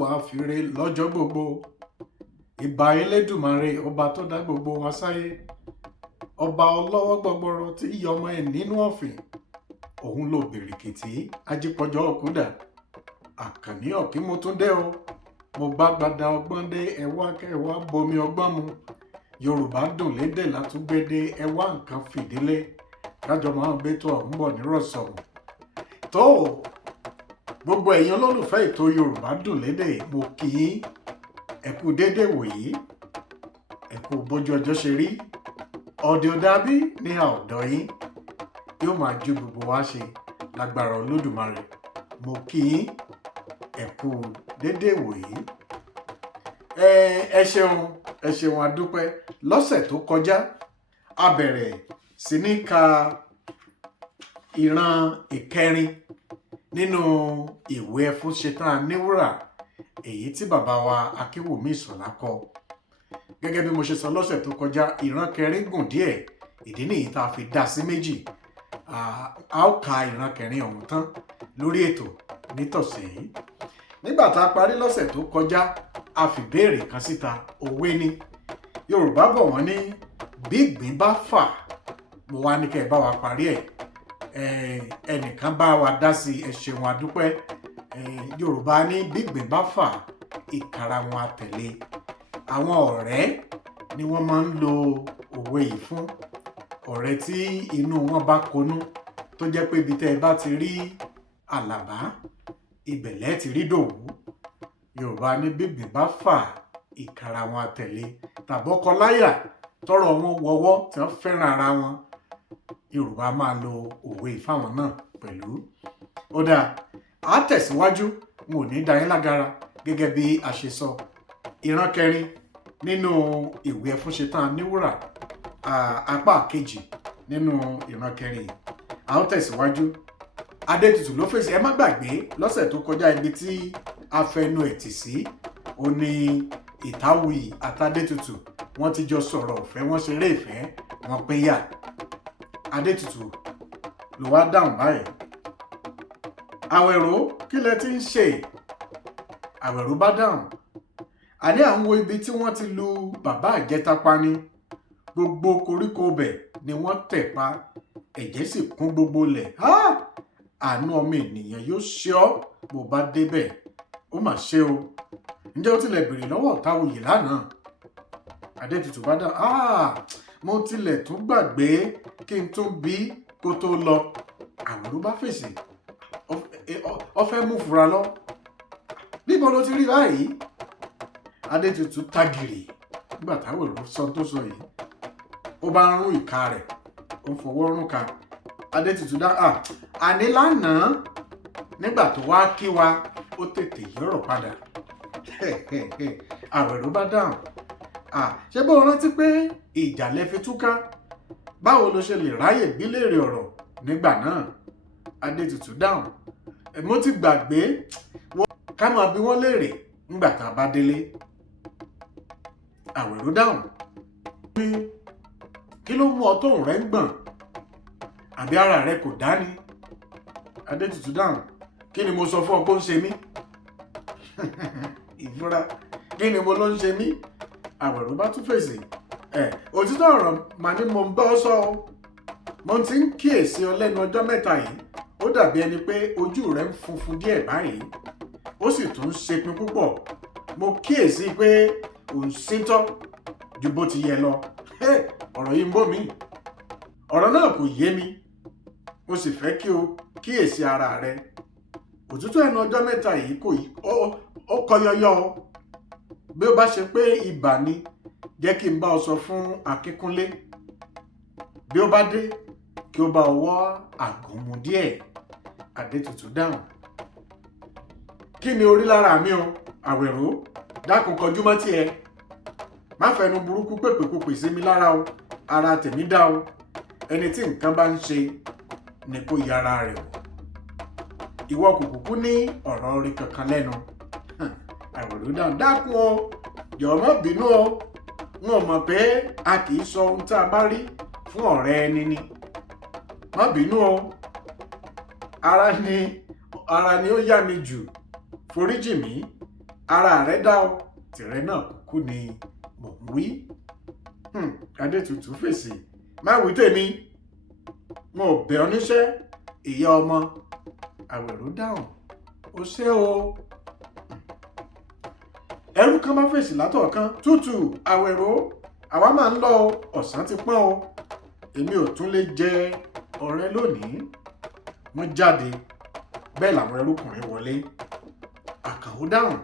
wà fìrè lọ́jọ́ gbogbo. Ìbà Elédùmarè ọba tó dá gbogbo wa sáyé. Ọba ọlọ́wọ́ gbọgbọrọ tí yọmọ ẹ̀ nínú ọ̀fìn. Òun ló bìrìkìtì ajípọ̀jọ́ òkúdà. Àkànní ọ̀kí mo tún dé o. Mo bá gbada ọgbọ́n dé ẹwà kẹwà bomi ọgbọ́n mu. Yorùbá dùn lédè látúgbédé ẹwà nǹkan fìdílé. Kájọ máa ń bẹ́tọ̀ ọ̀hún bọ̀ nírọ̀sọ̀rọ̀. Tó gbogbo ẹ̀yin olólùfẹ́ ètò Yorùbá dùn lédè mo kí yín. Ẹ kú dédé wòyí. Ẹ kú bójú ọjọ́ ṣe rí. Ọ̀dẹ̀ ọ̀dàbí ní ọ̀dọ̀ yín. Yóò máa ju gbogbo wa ṣe lágbára Olódùmarè. Mo kí yín. Ẹ kú dédé wòyí. Ẹ ṣeun adúpẹ́. Lọ́sẹ̀ tó kọjá a bẹ̀rẹ̀ sí ní ka ìran ìkẹrin nínú ìwé Ẹfúnṣetán Aníwúrà èyí tí bàbá wa Akínwùmí Ìṣọ̀lá kọ. Gẹ́gẹ́ bí mo ṣe sọ lọ́sẹ̀ tó kọjá, ìran kẹrin gùn díẹ̀, ìdí nìyí tá a fi dá sí méjì. A ó ka ìran kẹrin ọ̀hún tán lórí ètò nítọ̀sẹ̀ yìí. Nígbà tá a parí lọ́sẹ̀ tó kọjá, a fi béèrè kan síta, òwe ni. Yorùbá bọ̀ wọ́n ní bí ìgbín bá fà, mo wá ní kẹ́ ẹ bá wa parí ẹ̀. Ẹnìkan bá wa dá sí ẹ ṣeun adúpẹ́. Yorùbá ní bí ìgbín bá fà, ìkara wọn á tẹ̀lé. Àwọn ọ̀rẹ́ ni wọ́n máa ń lo òwe yìí fún. Ọ̀rẹ́ tí inú wọn bá konú tó jẹ́ pé ibi tẹ́ ẹ bá ti rí Àlàbá, ibẹ̀lẹ́ ti rí Dòwú. Yorùbá ní bí ìgbín bá fà, ìkara wọn á tẹ̀lé. Tàbọ́kọláyà tọrọ wọn wọ́wọ́ tí wọ́n fẹ́ràn ara wọn. Yorùbá máa lo òwe ìfáwọn náà pẹ̀lú. Ó dáa, a tẹ̀síwájú, mo ní dá yín lágara gẹ́gẹ́ bí a ṣe sọ. Ìran kẹrin nínú ìwé Ẹfúnṣetán Aníwúrà, apá kejì nínú ìran kẹrin. A ó tẹ̀síwájú. Adétutù ló fèsì. Ẹ má gbàgbé lọ́sẹ̀ tó kọjá ibi tí a fẹnu ẹ̀ tì sí. Ó ní Ìtáwùyì àtàdétutù wọ́n ti jọ sọ̀rọ̀ ìfẹ́, wọ́n ṣeré ìfẹ́, wọ́n pínyà. Adétutù ló wá dáhùn báyìí. Àwẹ̀rò kí lẹ ti ń ṣe? Àwẹ̀rò bá dáhùn. Àní à ń wo ibi tí wọ́n ti lu bàbá àjẹta pa ni. Gbogbo koríko bẹ̀ ni wọ́n tẹ̀ pa. Ẹ̀jẹ̀ sì kún gbogbo lẹ̀. Àánú ọmọ ènìyàn yóò ṣe ọ́ bó bá débẹ̀. Ó mà ṣe o. Ǹjẹ́ ó tilẹ̀ béèrè lọ́wọ́ Ìtáwùyì lánàá? Adétutù bá dáhùn. Mo tilẹ̀ tún gbàgbé kí n tún bí kó tó lọ. Àwẹ̀rò bá fèsì. Ó fẹ́ mú fura lọ. Níbo ló ti rí báyìí? Adétutù tagìrì nígbà táwẹ̀rò sọ tó sọ yìí. Ó bá ń rún ìka rẹ̀, ó ń fọwọ́ rún ka. Adétutù dá àní lánàá nígbà tó wá kí wa, ó tètè yọ̀rọ̀ padà. Àwẹ̀rò bá dáhùn. Ṣé bó rántí pé ìjà lẹ fi túká? Báwo ló ṣe lè ráyè bí léèrè ọ̀rọ̀ nígbà náà? Adétutù dáhùn. Mo ti gbàgbé, ká máa bi wọ́n léèrè nígbà tá a bá délé. Àwẹ̀rò dáhùn. Kí ló mú ọ tóun rẹ ń gbọ̀n? Àbí ara rẹ kò dá ni? Adétutù dáhùn. Kí ni mo sọ fún ọ pé ó ń ṣe mí? Ìfúra. Kí ni mo ló ń ṣe mí? Àwẹ̀rò bá tún fèsì. Òtítọ́ ọ̀rọ̀ mà ní mo ń bá ọ sọ ọ́. Mo ti ń kíyèsí ọ lẹ́nu ọjọ́ mẹ́ta yìí. Ó dàbí ẹni pé ojú rẹ ń funfun díẹ̀ báyìí. Ó sì tún ń ṣepin púpọ̀. Mo kíyèsí pé ò ń síntọ́ ju bó ti yẹ lọ. Ọ̀rọ̀ yìí ń bọ̀ mí. Ọ̀rọ̀ náà kò yé mi. Mo sì fẹ́ kí o kíyèsí ara rẹ. Òtútù ẹnu ọjọ́ mẹ́ta yìí ó kọ yọyọ. Bí ó bá ṣe pé ibà ni, jẹ́ kí n bá ọ sọ fún Akínkúnlé. Bí ó bá dé, kí ó bá ọ wọ́ àgúnmu díẹ̀. Adétutù dáhùn. Kí ni orí lára mi o, Àwẹ̀rò? Dákun kọjú mọ́ tiẹ̀. Má fẹnu burúkú pèpèkúpè sí mi lára o. Ara tèmi dá o. Ẹni tí nǹkan bá ń ṣe ni kó yára rẹ̀ wò. Ìwọ kò kúkú ní ọ̀rọ̀ orí kankan lẹ́nu. Àwẹ̀rò dáhùn. Dákun o, jọ̀ọ́ má bínú o. N ò mọ̀ pé a kì í sọ ohun tá a bá rí fún ọ̀rẹ́ ẹni ni. Má bínú o. Ara ni ó yá mi jù. Foríjì mí. ara rẹ̀ dá o tìrẹ náà kúkú ni mò ń wí. Adétutù fèsì, má wí tèmi, mo bẹ̀ ọ́ níṣẹ́ ìyá ọmọ. Àwẹ̀ró dáhùn, ó ṣé o. Ẹrú kan bá fèsì látọ̀ọ̀kan, tútù Àwẹ̀ró, àwa máa ń lọ o, ọ̀sán ti pọ́n o, èmi ò tún lè jẹ ọ̀rẹ́ lónìí. Wọ́n jáde, bẹ́ẹ̀ làwọn ẹrúkùnrin wọlé. Àkànó dáhùn,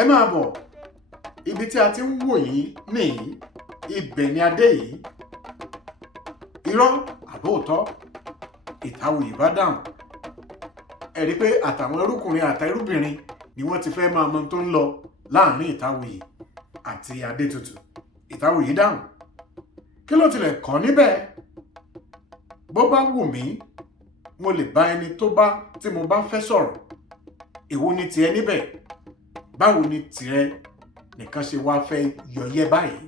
ẹ máa bọ̀, ibi tí a ti ń wò yín nìyí, ibẹ̀ ni adé yìí. Irọ́ àbóòtọ́? Ìtawùyí bá dáhùn. Ẹ rí pé àtàwọn ẹrúkùnrin àtẹrúbìnrin ni wọ́n ti fẹ́ máa mọ tó ń lọ láàrin Ìtawùyí àti Adétutù. Ìtawùyí dáhùn, kí ló tilẹ̀ kàn níbẹ̀? Bó bá wù mí, mo lè bá ẹni tí mo bá fẹ́ sọ̀rọ̀. Èwo ni tiẹ̀ níbẹ̀? Báwo ni tìrẹ nìkan ṣe wá fẹ́ yọyẹ́ báyìí?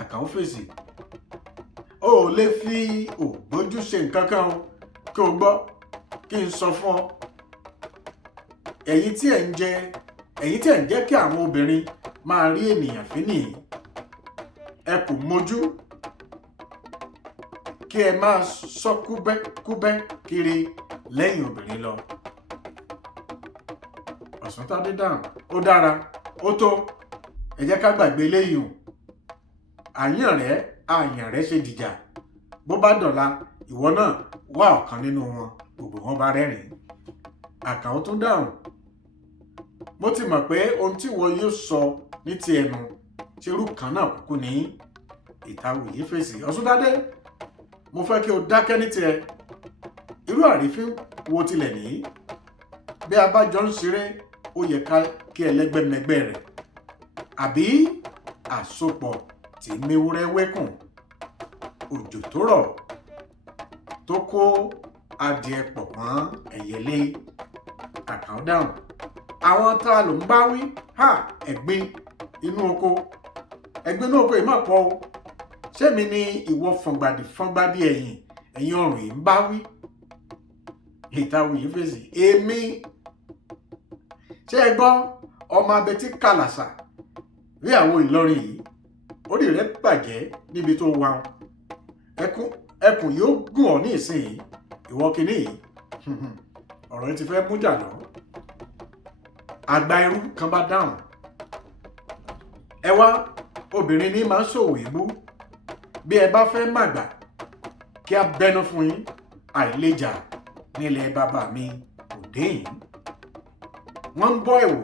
Àkànó fèsì, o ò lè fi ògbójú ṣe nǹkan kan o, kí o gbọ́ kí n sọ fún ọ. Ẹ̀yin tí ẹ̀ ń jẹ́ kí àwọn obìnrin máa rí ènìyàn fín nìyí. Ẹ kò mójú kí ẹ máa sọ kúbẹ́kúbẹ́ kiri lẹ́yìn obìnrin lọ. Ọ̀sántádé dáhùn, ó dára, ó tó, ẹ jẹ́ ká gbàgbé eléyìí hùn. Àyàn rẹ̀ ṣe dìjà. Bó bá dọ̀la, ìwọ náà wá ọ̀kan nínú wọn. Gbogbo wọn bá rẹ́rìn-ín. Àkànó tún dáhùn, mo ti mọ̀ pé ohun tí ìwọ yóò sọ ní ti ẹnu ṣerú kan náà kúkú ní. Ìtawùyí fèsì, Ọ̀sántádé, mo fẹ́ kí o dákẹ́ ní tiẹ̀. Irú àrífín wo tilẹ̀ nìyí? Bí a bá jọ ń ṣeré, ó yẹ kí ẹlẹ́gbẹ́mẹgbẹ́ rẹ̀. Àbí àsopọ̀ tí méwúrẹ́ wékùn, òjò tó rọ̀ tó kó adìẹ pọ̀ mọ́ ẹ̀yẹlé. Àkànó dáhùn, àwọn tá a lò ń bá wí? Ẹ̀gbin inú oko yìí má pọ̀ o. Ṣé mi ni ìwọ fọ̀ngbàdì ẹ̀yìn ọrùn yìí ń bá wí? Ìtawùyí fèsì, èmi. Ṣé ẹ gbọ́ ọmọ abetí kàlàsà rí àwọn Ìlọrin yìí? Orí rẹ̀ bàjẹ́ níbi tó wà. Ẹkùn yóò gùn ọ́ ní ìsinyìí, ìwọ kìíní yìí. Ọ̀rọ̀ yìí ti fẹ́ mú jà lọ. Àgbà ẹrú kan bá dáhùn, ẹ wá, obìnrin ní máa ń ṣòwò ìlú. Bí ẹ bá fẹ́ màgbà kí a bẹnu fún yín, àìlèjà nílẹ̀ bàbá mi kò dé yìí. Wọ́n ń bọ́ ẹ̀wò,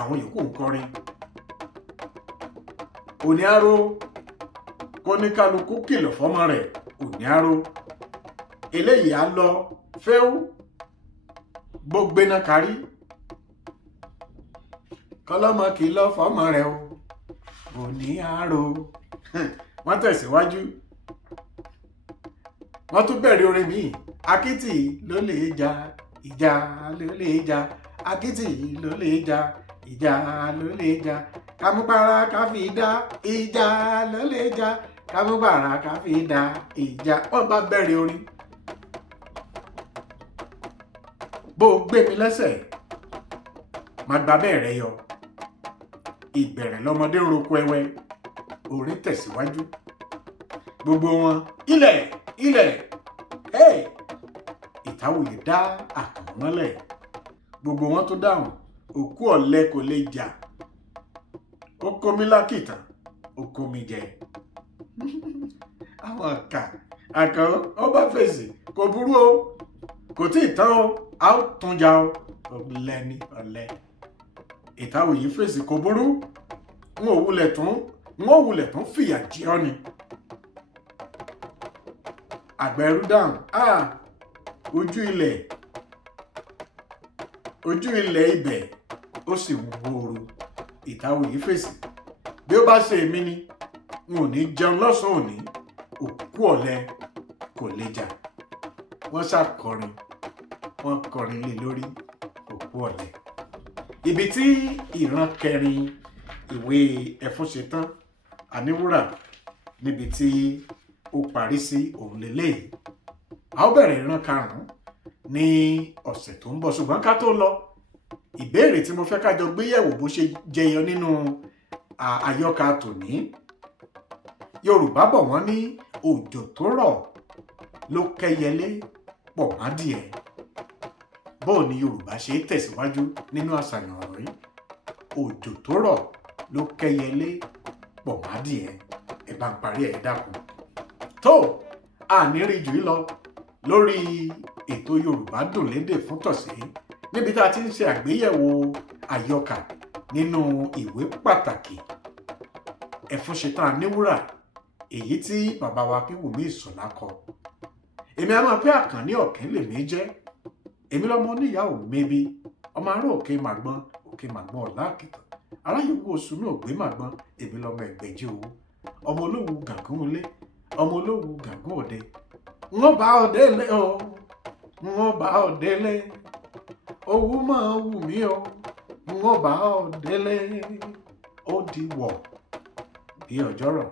àwọn yòókù ń kọrin. Òní aró, kóníkálukú kìlọ̀ fọ́mọ rẹ̀, òní aró. Eléyìí á lọ fẹ́ú, gbógbéná kárí. Kọ́lọ́mọ kìlọ̀ fọ́mọ rẹ̀ o, òní aró. Wọ́n tẹ̀síwájú. Wọ́n tún bẹ̀rẹ̀ orin míì. Akítì ló lè jà, ìjà ló lè jà. Akítì ló lè jà, ìjà ló lè jà. Kámúpara ká fi dá, ìjà ló lè jà. Kámúpara ká fi dá, ìjà. Wọ́n bá bẹ̀rẹ̀ orin. Bó o gbé mi lẹ́sẹ̀, má gba bẹ́ẹ̀rẹ̀ yọ. Ìbẹ̀rẹ̀ lọmọdé ń roko ẹwẹ́. Orin tẹ̀síwájú. Gbogbo wọn, ilẹ̀. Ìtawùyí dá Àkànó mọ́lẹ̀. Gbogbo wọn tó dáhùn, òkú ọ̀lẹ kò lè jà. Ó kó mi lákìtàn, ó kó mi jẹ. Àwọn Àkànó ó bá fèsì, kò burú o, kò tí ì tán o, a ó tún jà o. Ọ̀lẹ. Ìtawùyí fèsì, kò burú, n ò wulẹ̀ tún fìyà jẹ ọ́ ni. Àgbà ẹrú dáhùn, ojú ilẹ̀ ibẹ̀ ó sì wúwo. Ìtawùyí fèsì, bí ó bá ṣe èmi ni, n ò ní jẹun lọ́sàn-án òní. Òkú ọ̀lẹ kò lè jà. Wọ́n ṣàkọrin, wọ́n kọrin lé lórí òkú ọ̀lẹ. Ibi tí ìran kẹrin ìwé Ẹfúnṣetán Aníwúrà níbi tí ó parí sí òun lélẹ́yìí. A ó bẹ̀rẹ̀ ìran karùn-ún ní ọ̀sẹ̀ tó ń bọ̀, ṣùgbọ́n ká tó lọ, ìbéèrè tí mo fẹ́ ká jọ gbé yẹ̀wò bó ṣe jẹyọ nínú àyọkà tòní. Yorùbá bọ̀ wọ́n ní òjò tó rọ̀ ló kẹ́yẹlé pọ̀ mádìẹ. Bóò ni Yorùbá ṣe tẹ̀síwájú nínú àṣàyàn ọ̀rọ̀ yìí? Òjò tó rọ̀ ló kẹ́yẹlé pọ̀ mádìẹ. Ẹ bá ń parí ẹ̀ dákun. Tó àníri jù lọ lórí ètò Yorùbá dùn lédè fún tọ̀sẹ̀ níbi tá a ti ń ṣe àgbéyẹ̀wò àyọkà nínú ìwé pàtàkì Ẹfúnṣetán Aníwúrà èyí tí bàbá wa Akínwùmí Ìṣọ̀lá kọ. Èmi a máa pé Àkànní Ọ̀kín lèmi jẹ́. Èmi lọmọ oníyàwó mẹ́bí ọmọ ará òkè màgbọ́n ọ̀la àkìtàn aráyòwò oṣù náà gbé màgbọ́n. Èmi lọmọ ẹgbẹ̀jì owó ọmọ olówó gàngún ilé ọmọ olówó gàngún òde. Wọ́n bá ọ délé o, wọ́n bá ọ délé, owó máa wù mí o, wọ́n bá ọ délé, ó di wọ̀ bí ọjọ́rọ̀.